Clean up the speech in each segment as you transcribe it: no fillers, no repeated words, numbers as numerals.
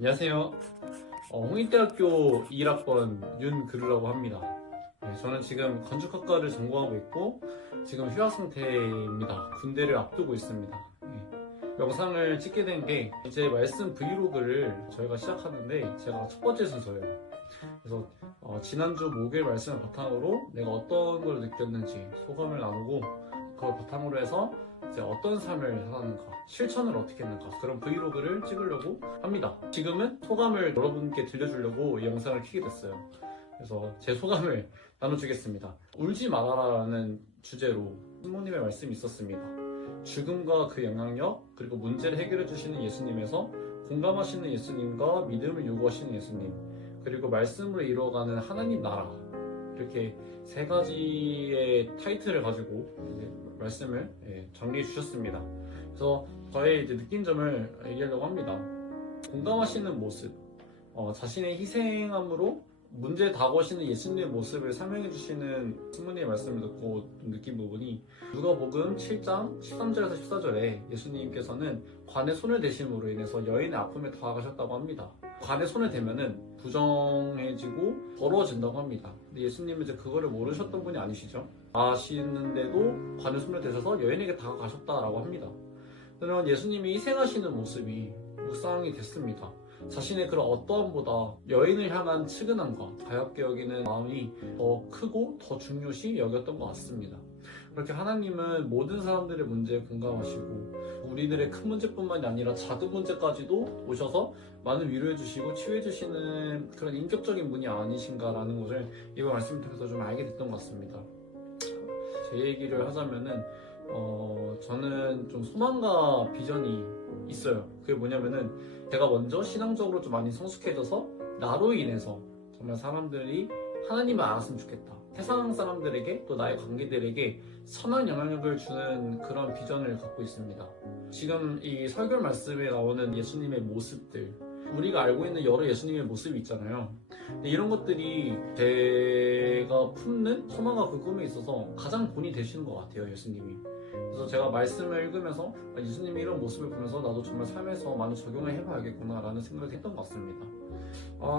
안녕하세요. 홍익대학교 21학번 윤그루라고 합니다. 네, 저는 지금 건축학과를 전공하고 있고 지금 휴학 상태입니다. 군대를 앞두고 있습니다. 네, 영상을 찍게 된 게 이제 말씀 브이로그를 저희가 시작하는데 제가 첫 번째 순서예요. 그래서 지난주 목요일 말씀을 바탕으로 내가 어떤 걸 느꼈는지 소감을 나누고 그걸 바탕으로 해서 이제 어떤 삶을 살았는가, 실천을 어떻게 했는가 그런 브이로그를 찍으려고 합니다. 지금은 소감을 여러분께 들려주려고 이 영상을 켜게 됐어요. 그래서 제 소감을 나눠주겠습니다. 울지 말아라라는 주제로 부모님의 말씀이 있었습니다. 죽음과 그 영향력, 그리고 문제를 해결해 주시는 예수님에서 공감하시는 예수님과 믿음을 요구하시는 예수님, 그리고 말씀으로 이루어가는 하나님 나라, 이렇게 세 가지의 타이틀을 가지고 이제 말씀을 정리해 주셨습니다. 그래서 저의 이제 느낀 점을 얘기하려고 합니다. 공감하시는 모습, 자신의 희생함으로 문제에 다가오시는 예수님의 모습을 설명해 주시는 신부님의 말씀을 듣고 느낀 부분이 누가복음 7장 13절에서 14절에 예수님께서는 관에 손을 대심으로 인해서 여인의 아픔에 다가가셨다고 합니다. 관에 손을 대면은 부정해지고 더러워진다고 합니다. 근데 예수님은 이제 그거를 모르셨던 분이 아니시죠? 아시는데도 관에 손을 대셔서 여인에게 다가가셨다라고 합니다. 그러면 예수님이 희생하시는 모습이 묵상이 됐습니다. 자신의 그런 어떠함보다 여인을 향한 측은함과 가볍게 여기는 마음이 더 크고 더 중요시 여겼던 것 같습니다. 그렇게 하나님은 모든 사람들의 문제에 공감하시고 우리들의 큰 문제뿐만이 아니라 작은 문제까지도 오셔서 많은 위로해 주시고 치유해 주시는 그런 인격적인 분이 아니신가라는 것을 이번 말씀을 통해서 좀 알게 됐던 것 같습니다. 제 얘기를 하자면은 저는 좀 소망과 비전이 있어요. 그게 뭐냐면은 제가 먼저 신앙적으로 좀 많이 성숙해져서 나로 인해서 정말 사람들이 하나님을 알았으면 좋겠다. 세상 사람들에게 또 나의 관계들에게 선한 영향력을 주는 그런 비전을 갖고 있습니다. 지금 이 설교 말씀에 나오는 예수님의 모습들, 우리가 알고 있는 여러 예수님의 모습이 있잖아요. 근데 이런 것들이 제가 품는 소망과 그 꿈에 있어서 가장 본이 되시는 것 같아요, 예수님이. 그래서 제가 말씀을 읽으면서 예수님의 이런 모습을 보면서 나도 정말 삶에서 많은 적용을 해봐야겠구나 라는 생각을 했던 것 같습니다.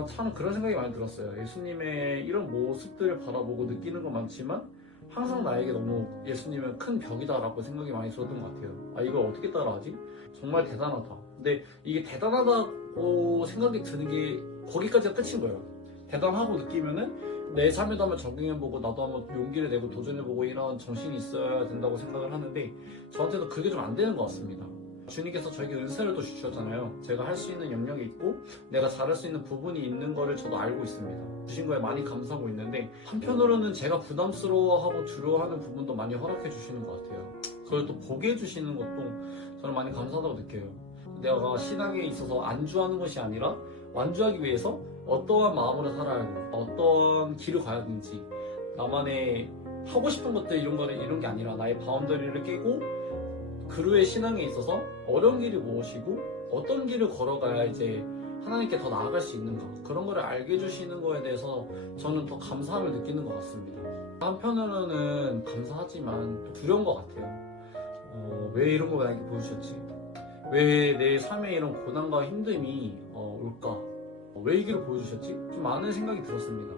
참 그런 생각이 많이 들었어요. 예수님의 이런 모습들을 바라보고 느끼는 건 많지만 항상 나에게 너무 예수님은 큰 벽이다 라고 생각이 많이 들었던 것 같아요. 이걸 어떻게 따라하지? 정말 대단하다. 근데 이게 대단하다고 생각이 드는 게 거기까지가 끝인 거예요. 대단하고 느끼면은 내 삶에도 한번 적용해보고 나도 한번 용기를 내고 도전해보고 이런 정신이 있어야 된다고 생각을 하는데 저한테도 그게 좀 안 되는 것 같습니다. 주님께서 저에게 은사를 또 주셨잖아요. 제가 할 수 있는 영역이 있고 내가 잘할 수 있는 부분이 있는 거를 저도 알고 있습니다. 주신 거에 많이 감사하고 있는데 한편으로는 제가 부담스러워하고 두려워하는 부분도 많이 허락해 주시는 것 같아요. 그걸 또 보게 해주시는 것도 저는 많이 감사하다고 느껴요. 내가 신앙에 있어서 안주하는 것이 아니라 완주하기 위해서 어떠한 마음으로 살아야 하고 어떤 길을 가야 하는지 나만의 하고 싶은 것들 이런 게 아니라 나의 바운더리를 깨고 그루의 신앙에 있어서 어려운 길이 무엇이고 어떤 길을 걸어가야 이제 하나님께 더 나아갈 수 있는가 그런 거를 알게 해주시는 거에 대해서 저는 더 감사함을 느끼는 것 같습니다. 한편으로는 감사하지만 또 두려운 것 같아요. 왜 이런 거 나에게 보여주셨지? 왜 내 삶에 이런 고난과 힘듦이 올까? 왜 이 길을 보여주셨지? 좀 많은 생각이 들었습니다.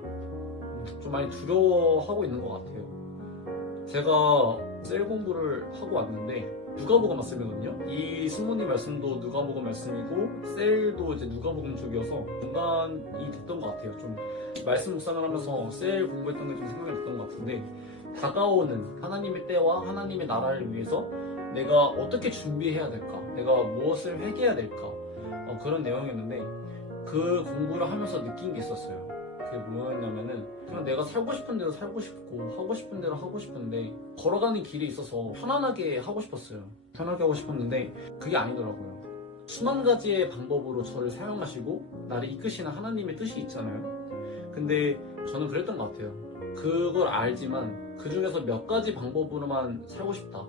좀 많이 두려워하고 있는 것 같아요. 제가 셀 공부를 하고 왔는데 누가복음 말씀이거든요. 이 스모니 말씀도 누가복음 말씀이고 셀도 이제 누가복음 쪽이어서 중간이 됐던 것 같아요. 좀 말씀 묵상을 하면서 셀 공부했던 게 좀 생각이 났던 것 같은데 다가오는 하나님의 때와 하나님의 나라를 위해서 내가 어떻게 준비해야 될까? 내가 무엇을 회개해야 될까? 그런 내용이었는데 그 공부를 하면서 느낀 게 있었어요. 그게 뭐였냐면은 그냥 내가 살고 싶은 대로 살고 싶고 하고 싶은 대로 하고 싶은데 걸어가는 길에 있어서 편안하게 하고 싶었어요. 편하게 하고 싶었는데 그게 아니더라고요. 수만 가지의 방법으로 저를 사용하시고 나를 이끄시는 하나님의 뜻이 있잖아요. 근데 저는 그랬던 것 같아요. 그걸 알지만 그 중에서 몇 가지 방법으로만 살고 싶다.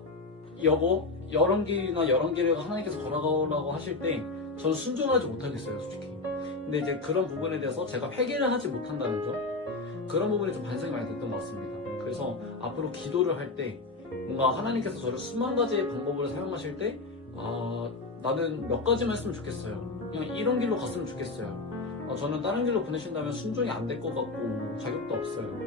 여러 길을 하나님께서 걸어가라고 하실 때 저는 순종하지 못하겠어요, 솔직히. 근데 이제 그런 부분에 대해서 제가 회개를 하지 못한다는 점, 그런 부분이 좀 반성이 많이 됐던 것 같습니다. 그래서 앞으로 기도를 할 때 뭔가 하나님께서 저를 수만 가지의 방법으로 사용하실 때 나는 몇 가지만 했으면 좋겠어요. 그냥 이런 길로 갔으면 좋겠어요. 저는 다른 길로 보내신다면 순종이 안 될 것 같고 자격도 없어요.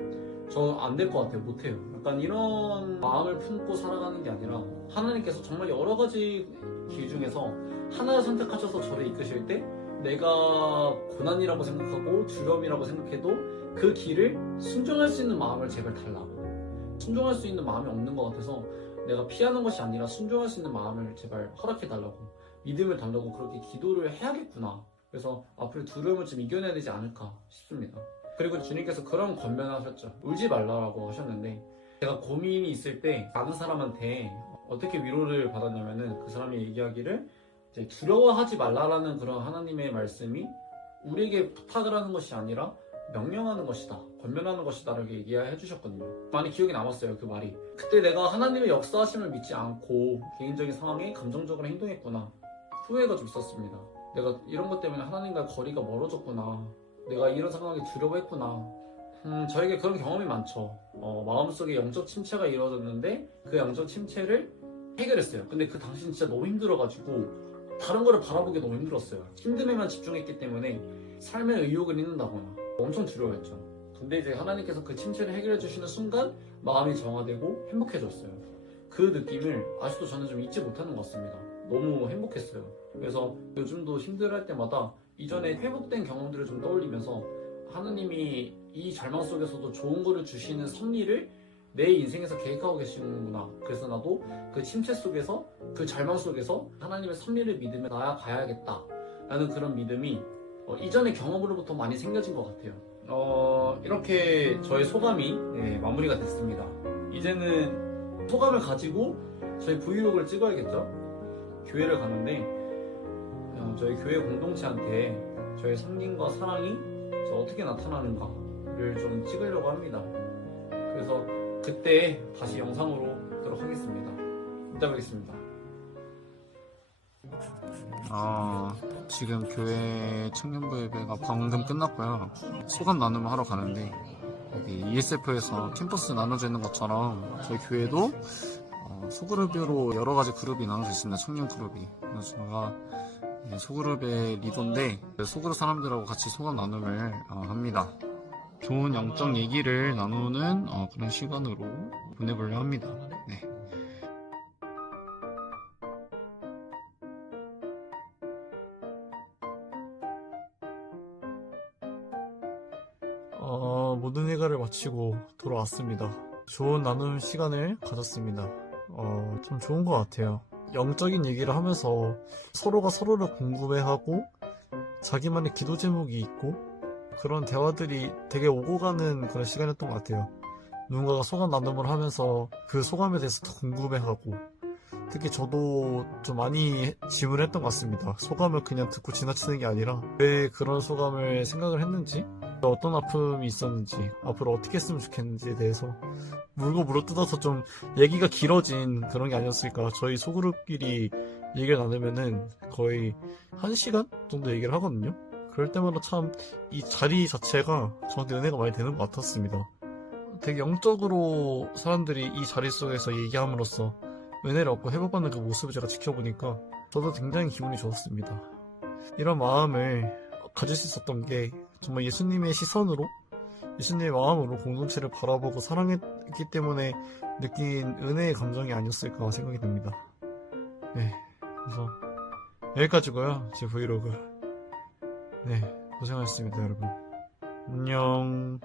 저 안 될 것 같아요. 못해요. 약간 이런 마음을 품고 살아가는 게 아니라 하나님께서 정말 여러 가지 길 중에서 하나를 선택하셔서 저를 이끄실 때 내가 고난이라고 생각하고 두려움이라고 생각해도 그 길을 순종할 수 있는 마음을 제발 달라고. 순종할 수 있는 마음이 없는 것 같아서 내가 피하는 것이 아니라 순종할 수 있는 마음을 제발 허락해 달라고, 믿음을 달라고 그렇게 기도를 해야겠구나. 그래서 앞으로 두려움을 좀 이겨내야 되지 않을까 싶습니다. 그리고 주님께서 그런 권면을 하셨죠. 울지 말라고 하셨는데, 제가 고민이 있을 때 아는 사람한테 어떻게 위로를 받았냐면은 그 사람이 얘기하기를 이제 두려워하지 말라라는 그런 하나님의 말씀이 우리에게 부탁을 하는 것이 아니라 명령하는 것이다, 권면하는 것이다 라고 얘기해 주셨거든요. 많이 기억에 남았어요, 그 말이. 그때 내가 하나님의 역사하심을 믿지 않고 개인적인 상황에 감정적으로 행동했구나, 후회가 좀 있었습니다. 내가 이런 것 때문에 하나님과 거리가 멀어졌구나, 내가 이런 상황에 두려워했구나. 저에게 그런 경험이 많죠. 마음속에 영적 침체가 이루어졌는데 그 영적 침체를 해결했어요. 근데 그 당시 진짜 너무 힘들어가지고 다른 거를 바라보기 너무 힘들었어요. 힘듦에만 집중했기 때문에 삶의 의욕을 잃는다거나 엄청 두려워했죠. 근데 이제 하나님께서 그 침체를 해결해 주시는 순간 마음이 정화되고 행복해졌어요. 그 느낌을 아직도 저는 좀 잊지 못하는 것 같습니다. 너무 행복했어요. 그래서 요즘도 힘들어할 때마다 이전에 회복된 경험들을 좀 떠올리면서 하나님이 이 절망 속에서도 좋은 거를 주시는 섭리를 내 인생에서 계획하고 계시는구나. 그래서 나도 그 침체 속에서, 그 절망 속에서 하나님의 섭리를 믿으며 나아가야겠다 라는 그런 믿음이 이전의 경험으로부터 많이 생겨진 것 같아요. 이렇게 저의 소감이 마무리가 됐습니다. 이제는 소감을 가지고 저희 브이로그를 찍어야겠죠. 교회를 가는데 저희 교회 공동체한테 저의 섬김과 사랑이 어떻게 나타나는가를 좀 찍으려고 합니다. 그래서 그때 다시 영상으로 보도록 하겠습니다. 이따 뵙겠습니다. 지금 교회 청년부 예배가 방금 끝났고요. 소감 나눔을 하러 가는데, 여기 ESF에서 캠퍼스 나눠져 있는 것처럼 저희 교회도 소그룹으로 여러 가지 그룹이 나눠져 있습니다. 청년 그룹이. 그래서 제가 소그룹의 리더인데 소그룹 사람들하고 같이 소감 나눔을 합니다. 좋은 영적 얘기를 나누는 그런 시간으로 보내보려 합니다. 네. 모든 일과를 마치고 돌아왔습니다. 좋은 나눔 시간을 가졌습니다. 참 좋은 것 같아요. 영적인 얘기를 하면서 서로가 서로를 궁금해하고 자기만의 기도 제목이 있고 그런 대화들이 되게 오고 가는 그런 시간이었던 것 같아요. 누군가가 소감 나눔을 하면서 그 소감에 대해서 더 궁금해하고, 특히 저도 좀 많이 질문했던 것 같습니다. 소감을 그냥 듣고 지나치는 게 아니라 왜 그런 소감을 생각을 했는지, 어떤 아픔이 있었는지, 앞으로 어떻게 했으면 좋겠는지에 대해서 물어뜯어서 좀 얘기가 길어진 그런 게 아니었을까. 저희 소그룹끼리 얘기를 나누면은 거의 1시간 정도 얘기를 하거든요. 그럴 때마다 참 이 자리 자체가 저한테 은혜가 많이 되는 것 같았습니다. 되게 영적으로 사람들이 이 자리 속에서 얘기함으로써 은혜를 얻고 회복받는 그 모습을 제가 지켜보니까 저도 굉장히 기분이 좋았습니다. 이런 마음을 가질 수 있었던 게 정말 예수님의 시선으로, 예수님의 마음으로 공동체를 바라보고 사랑했기 때문에 느낀 은혜의 감정이 아니었을까 생각이 듭니다. 네, 그래서 여기까지고요, 제 브이로그. 네, 고생하셨습니다, 여러분. 안녕.